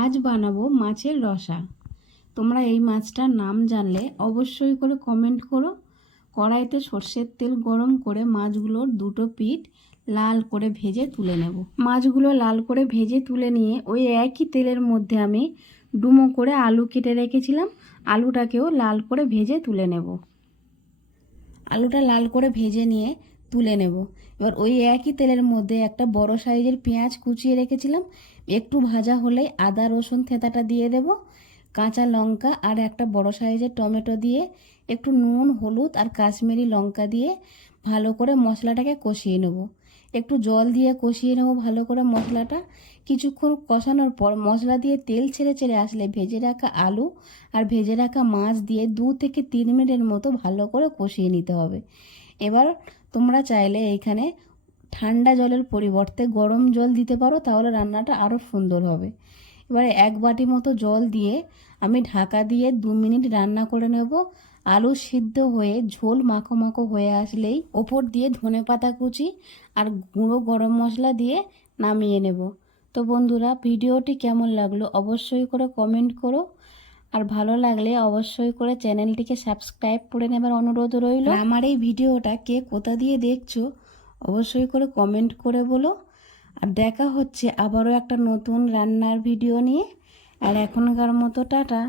আজ বানাবো মাছের রসা। তোমরা এই মাছটার নাম জানলে অবশ্যই করে কমেন্ট করো। কড়াইতে সর্ষের তেল গরম করে মাছগুলোর দুটো পিঠ লাল করে ভেজে তুলে নেব। মাছগুলো লাল করে ভেজে তুলে নিয়ে ওই একই তেলের মধ্যে আমি ডুমো করে আলু কেটে রেখেছিলাম, আলুটাকেও লাল করে ভেজে তুলে নেব। আলুটা লাল করে ভেজে নিয়ে তুলে নেব। এবার ওই একই তেলের মধ্যে একটা বড় সাইজের পেঁয়াজ কুচিয়ে রেখেছিলাম, একটু ভাজা হলেই আদা রসুন থেঁতাটা দিয়ে দেব, কাঁচা লঙ্কা আর একটা বড় সাইজের টমেটো দিয়ে একটু নুন হলুদ আর কাশ্মীরি লঙ্কা দিয়ে ভালো করে মশলাটাকে কষিয়ে নেব। একটু জল দিয়ে কষিয়ে নেব ভালো করে মশলাটা। কিছুক্ষণ কষানোর পর মশলা দিয়ে তেল ছেড়ে ছেড়ে আসলে ভেজে রাখা আলু আর ভেজে রাখা মাছ দিয়ে 2 থেকে 3 মিনিটের মতো ভালো করে কষিয়ে নিতে হবে। এবার তোমরা চাইলে এইখানে ঠান্ডা জলের পরিবর্তে গরম জল দিতে পারো, তাহলে রান্নাটা আরও সুন্দর হবে। এবারে 1 বাটি মতো জল দিয়ে আমি ঢাকা দিয়ে 2 মিনিট রান্না করে নেব। আলু সিদ্ধ হয়ে ঝোল মাখো মাখো হয়ে আসলেই ওপর দিয়ে ধনেপাতা কুচি আর গুঁড়ো গরম মশলা দিয়ে নামিয়ে নেব। তো বন্ধুরা, ভিডিওটি কেমন লাগলো অবশ্যই করে কমেন্ট করো, আর ভালো লাগলে অবশ্যই করে চ্যানেলটিকে সাবস্ক্রাইব করে নেবার অনুরোধ রইল। আমার এই ভিডিওটা কে কোথা দিয়ে দেখছো অবশ্যই করে কমেন্ট করে বলো। আর দেখা হচ্ছে আবারও একটা নতুন রান্নার ভিডিও নিয়ে। আর এখনকার মতো টাটা।